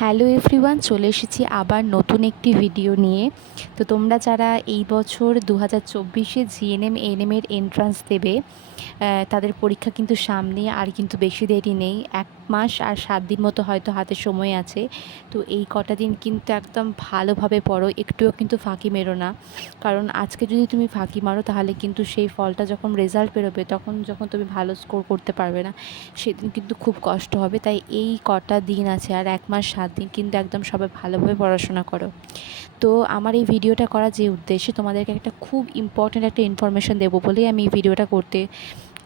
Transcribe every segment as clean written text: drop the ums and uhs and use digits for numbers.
Hello everyone, চলে এসেছি আবার নতুন একটি ভিডিও নিয়ে। তো তোমরা যারা এই বছর 2024-এ জিএনএম এএনএমের এন্ট্রান্স দেবে, তাদের পরীক্ষা কিন্তু সামনে, আর কিন্তু বেশি দেরি নেই। 1 মাস আর 7 দিন মতো হয়তো হাতে সময় আছে। তো এই কটা দিন কিন্তু একদম ভালোভাবে পড়ো, একটুও কিন্তু ফাঁকি মেরো না। কারণ আজকে যদি তুমি ফাঁকি মারো তাহলে কিন্তু সেই ফলটা যখন রেজাল্ট বেরোবে, তখন যখন তুমি ভালো স্কোর করতে পারবে না, সেদিন কিন্তু খুব কষ্ট হবে। তাই এই কটা দিন আছে, আর 1 মাস 7 দিন, কিন্তু একদম সবাই ভালোভাবে পড়াশোনা করো। তো আমার এই ভিডিওটা করা যে উদ্দেশ্যে, তোমাদেরকে একটা খুব ইম্পর্ট্যান্ট একটা ইনফরমেশান দেবো বলেই আমি এই ভিডিওটা করতে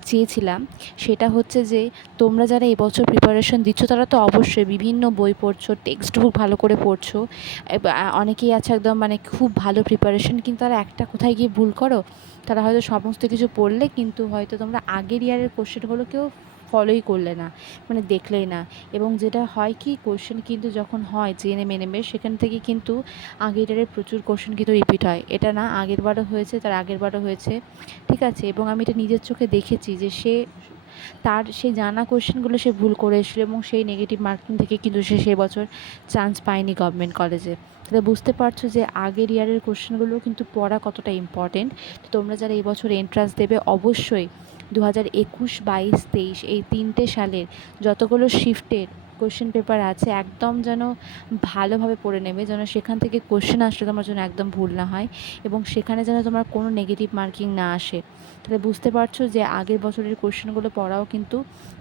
চেয়েছিলাম। সেটা হচ্ছে যে তোমরা যারা এবছর প্রিপারেশন দিচ্ছ, তারা তো অবশ্যই বিভিন্ন বই পড়ছো, টেক্সট বুক ভালো করে পড়ছো। অনেকেই আছে একদম মানে খুব ভালো প্রিপারেশন, কিন্তু তারা একটা কোথায় গিয়ে ভুল করো, তারা হয়তো সমস্ত কিছু পড়লে কিন্তু হয়তো তোমরা আগের ইয়ারের কোশ্চেনগুলো কেউ ফলোই করলে না, মানে দেখলেই না। এবং যেটা হয় কি, কোশ্চেন কিন্তু যখন হয় জেএনএম এএনএমের, সেখান থেকে কিন্তু আগের ইয়ারের প্রচুর কোশ্চেন কিন্তু রিপিট হয়। এটা না আগের বারও হয়েছে, তার আগের বারও হয়েছে, ঠিক আছে। এবং আমি এটা নিজের চোখে দেখেছি যে সে জানা কোশ্চেনগুলো সে ভুল করে এসেছিলো, এবং সেই নেগেটিভ মার্কিং থেকে কিন্তু সে বছর চান্স পায়নি গভর্নমেন্ট কলেজে। তাহলে বুঝতে পারছো যে আগের ইয়ারের কোশ্চেনগুলো কিন্তু পড়া কতটা ইম্পর্টেন্ট। তো তোমরা যারা এই বছর এন্ট্রান্স দেবে, অবশ্যই 2021, 22, 23 এই 3টে সালের যতগুলো শিফটের কোশ্চেন পেপার আছে, একদম যেন ভালোভাবে পড়ে নেবে, যেন সেখান থেকে কোশ্চেন আসলে তোমার জন্য একদম ভুল না হয়, এবং সেখানে যেন তোমার কোনো নেগেটিভ মার্কিং না আসে। তাহলে বুঝতে পারছো যে আগের বছরের কোশ্চেনগুলো পড়াও কিন্তু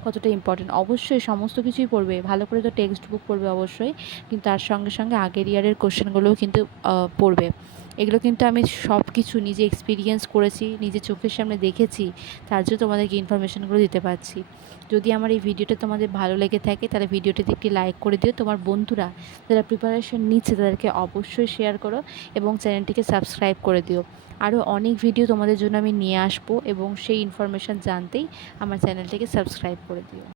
কতটা ইম্পর্টেন্ট। অবশ্যই সমস্ত কিছুই পড়বে, ভালো করে তো টেক্সট বুক পড়বে অবশ্যই, কিন্তু তার সঙ্গে সঙ্গে আগের ইয়ারের কোশ্চেনগুলোও কিন্তু পড়বে। এগুলো কিন্তু আমি সব কিছু নিজে এক্সপিরিয়েন্স করেছি, নিজে চোখের সামনে দেখেছি, তার জন্য তোমাদেরকে ইনফরমেশানগুলো দিতে পারছি। যদি আমার এই ভিডিওটা তোমাদের ভালো লেগে থাকে, তাহলে ভিডিওটিতে একটি লাইক করে দিও। তোমার বন্ধুরা যারা প্রিপারেশন নিচ্ছে তাদেরকে অবশ্যই শেয়ার করো, এবং চ্যানেলটিকে সাবস্ক্রাইব করে দিও। আরও অনেক ভিডিও তোমাদের জন্য আমি নিয়ে আসবো, এবং সেই ইনফরমেশান জানতেই আমার চ্যানেলটিকে সাবস্ক্রাইব করে দিও।